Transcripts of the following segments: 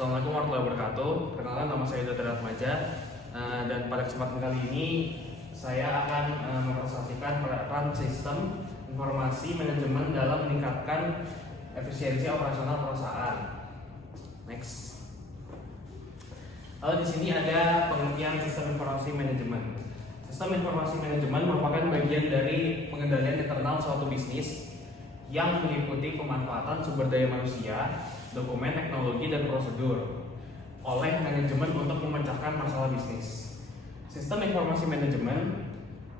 Assalamualaikum warahmatullahi wabarakatuh. Perkenalkan, nama saya Dr. Atmaja, dan pada kesempatan kali ini saya akan mempresentasikan penerapan sistem informasi manajemen dalam meningkatkan efisiensi operasional perusahaan. Next. Lalu di sini ada pengertian sistem informasi manajemen. Sistem informasi manajemen merupakan bagian dari pengendalian internal suatu bisnis yang meliputi pemanfaatan sumber daya manusia, dokumen, teknologi, dan prosedur oleh manajemen untuk memecahkan masalah bisnis. Sistem informasi manajemen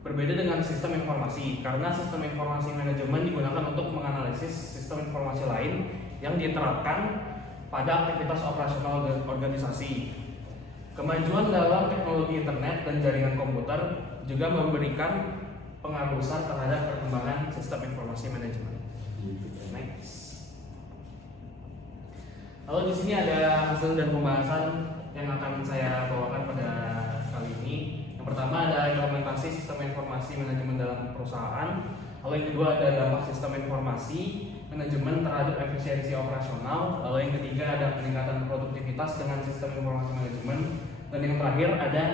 berbeda dengan sistem informasi karena sistem informasi manajemen digunakan untuk menganalisis sistem informasi lain yang diterapkan pada aktivitas operasional organisasi. Kemajuan dalam teknologi internet dan jaringan komputer juga memberikan pengaruh besar terhadap perkembangan sistem informasi manajemen. Next. Lalu di sini ada hasil dan pembahasan yang akan saya bawakan pada kali ini. Yang pertama ada implementasi sistem informasi manajemen dalam perusahaan. Lalu yang kedua ada dampak sistem informasi manajemen terhadap efisiensi operasional. Lalu yang ketiga ada peningkatan produktivitas dengan sistem informasi manajemen. Dan yang terakhir ada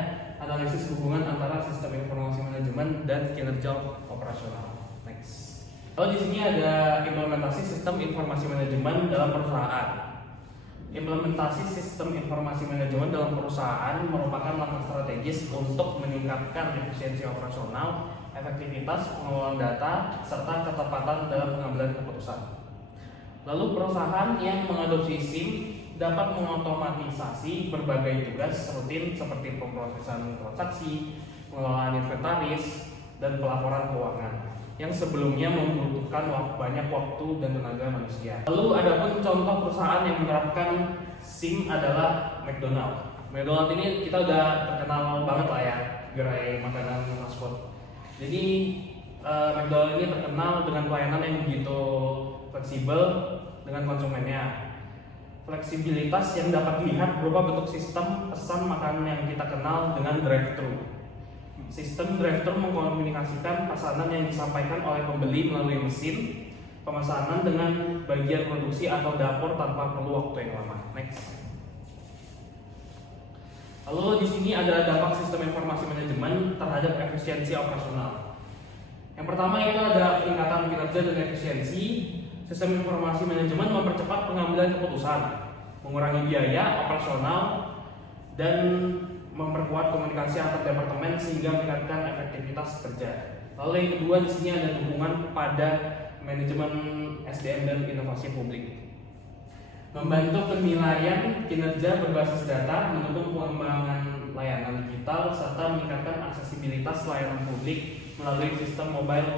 analisis hubungan antara sistem informasi manajemen dan kinerja operasional. Next. Lalu di sini ada implementasi sistem informasi manajemen dalam perusahaan. Implementasi sistem informasi manajemen dalam perusahaan merupakan langkah strategis untuk meningkatkan efisiensi operasional, efektivitas pengelolaan data, serta ketepatan dalam pengambilan keputusan. Lalu perusahaan yang mengadopsi SIM dapat mengotomatisasi berbagai tugas rutin seperti pemrosesan transaksi, pengelolaan inventaris, dan pelaporan keuangan yang sebelumnya membutuhkan banyak waktu dan tenaga manusia. Lalu ada pun contoh perusahaan yang menerapkan SIM adalah McDonald. McDonald ini kita udah terkenal banget lah ya, gerai makanan fast food. Jadi McDonald ini terkenal dengan pelayanan yang begitu fleksibel dengan konsumennya. Fleksibilitas yang dapat dilihat berupa bentuk sistem pesan makanan yang kita kenal dengan drive-thru. Sistem drive-thru mengkomunikasikan pesanan yang disampaikan oleh pembeli melalui mesin pemesanan dengan bagian produksi atau dapur tanpa perlu waktu yang lama. Next. Lalu di sini ada dampak sistem informasi manajemen terhadap efisiensi operasional. Yang pertama itu ada peningkatan kinerja dan efisiensi. Sistem informasi manajemen mempercepat pengambilan keputusan, mengurangi biaya operasional, dan memperkuat komunikasi antar departemen sehingga meningkatkan efektivitas kerja. Lalu yang kedua di sini ada dukungan pada manajemen SDM dan inovasi publik. Membantu penilaian kinerja berbasis data, mendukung pengembangan layanan digital, serta meningkatkan aksesibilitas layanan publik melalui sistem mobile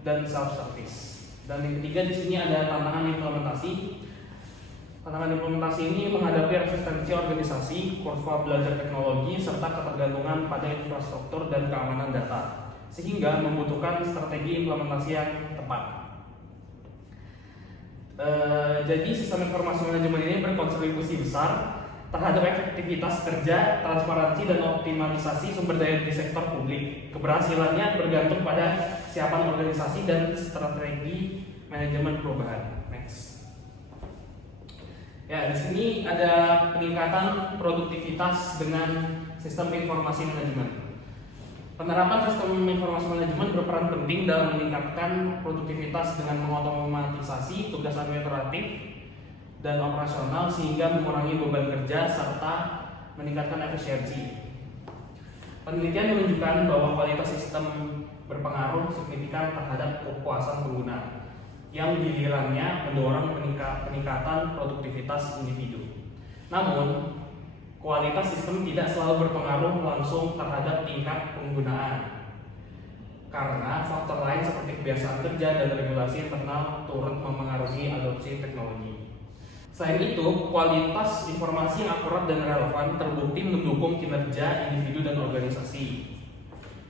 dan self-service. Dan yang ketiga di sini ada tantangan implementasi. Tantangan implementasi ini menghadapi resistensi organisasi, kurva belajar teknologi, serta ketergantungan pada infrastruktur dan keamanan data, sehingga membutuhkan strategi implementasi yang tepat. Jadi sistem informasi manajemen ini berkontribusi besar terhadap efektivitas kerja, transparansi, dan optimalisasi sumber daya di sektor publik. Keberhasilannya bergantung pada kesiapan organisasi dan strategi manajemen perubahan. Next. Ya, di sini ada peningkatan produktivitas dengan sistem informasi manajemen. Penerapan sistem informasi manajemen berperan penting dalam meningkatkan produktivitas dengan mengotomatisasi tugas administratif dan operasional sehingga mengurangi beban kerja serta meningkatkan efisiensi. Penelitian menunjukkan bahwa kualitas sistem berpengaruh signifikan terhadap kepuasan pengguna, yang gilirannya mendorong peningkatan produktivitas individu. Namun, kualitas sistem tidak selalu berpengaruh langsung terhadap tingkat penggunaan, karena faktor lain seperti kebiasaan kerja dan regulasi internal turut memengaruhi adopsi teknologi. Selain itu, kualitas informasi yang akurat dan relevan terbukti mendukung kinerja individu dan organisasi.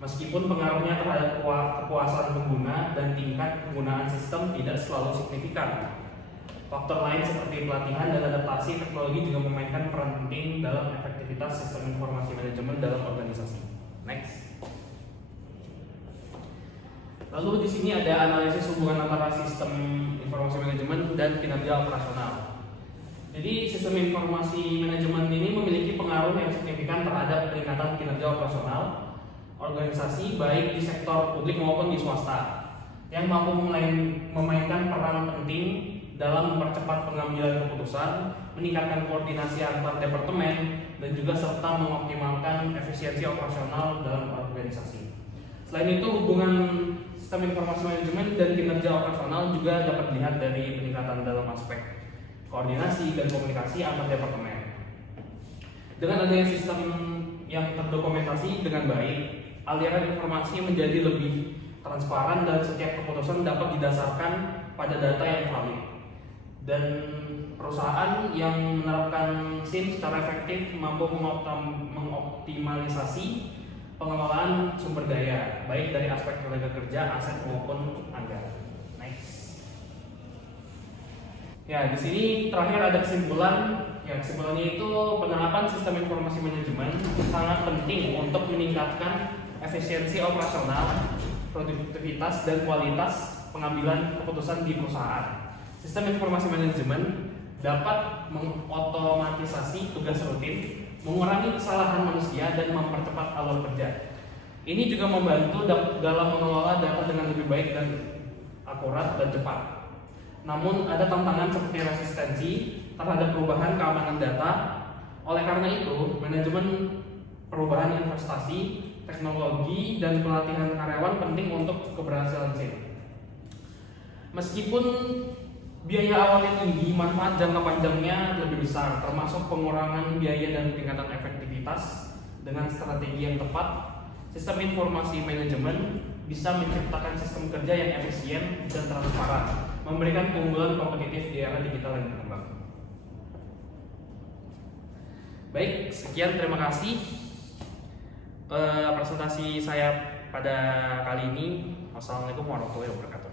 Meskipun pengaruhnya terhadap kepuasan pengguna dan tingkat penggunaan sistem tidak selalu signifikan, faktor lain seperti pelatihan dan adaptasi teknologi juga memainkan peran penting dalam efektivitas sistem informasi manajemen dalam organisasi. Next. Lalu di sini ada analisis hubungan antara sistem informasi manajemen dan kinerja operasional. Jadi sistem informasi manajemen ini memiliki pengaruh yang signifikan terhadap peningkatan kinerja operasional organisasi baik di sektor publik maupun di swasta, yang mampu memainkan peran penting dalam mempercepat pengambilan keputusan, meningkatkan koordinasi antar departemen, dan juga serta mengoptimalkan efisiensi operasional dalam organisasi. Selain itu, hubungan sistem informasi manajemen dan kinerja operasional juga dapat dilihat dari peningkatan dalam aspek koordinasi dan komunikasi antar departemen. Dengan adanya sistem yang terdokumentasi dengan baik, aliran informasi menjadi lebih transparan dan setiap keputusan dapat didasarkan pada data yang valid. Dan perusahaan yang menerapkan SIM secara efektif mampu mengoptimalisasi pengelolaan sumber daya, baik dari aspek tenaga kerja, aset maupun anggaran. Nice. Ya, di sini terakhir ada kesimpulan. Ya, kesimpulannya itu penerapan sistem informasi manajemen sangat penting untuk meningkatkan efisiensi operasional, produktivitas dan kualitas pengambilan keputusan di perusahaan. Sistem informasi manajemen dapat mengotomatisasi tugas rutin, mengurangi kesalahan manusia dan mempercepat alur kerja. Ini juga membantu dalam mengelola data dengan lebih baik dan akurat dan cepat. Namun ada tantangan seperti resistensi terhadap perubahan keamanan data. Oleh karena itu, manajemen perubahan investasi, teknologi, dan pelatihan karyawan penting untuk keberhasilan SIM. Meskipun biaya awalnya tinggi, manfaat jangka panjangnya lebih besar, termasuk pengurangan biaya dan peningkatan efektivitas. Dengan strategi yang tepat, sistem informasi manajemen bisa menciptakan sistem kerja yang efisien dan transparan, memberikan keunggulan kompetitif di era digital yang berkembang. Baik, sekian, terima kasih presentasi saya pada kali ini. Wassalamualaikum warahmatullahi wabarakatuh.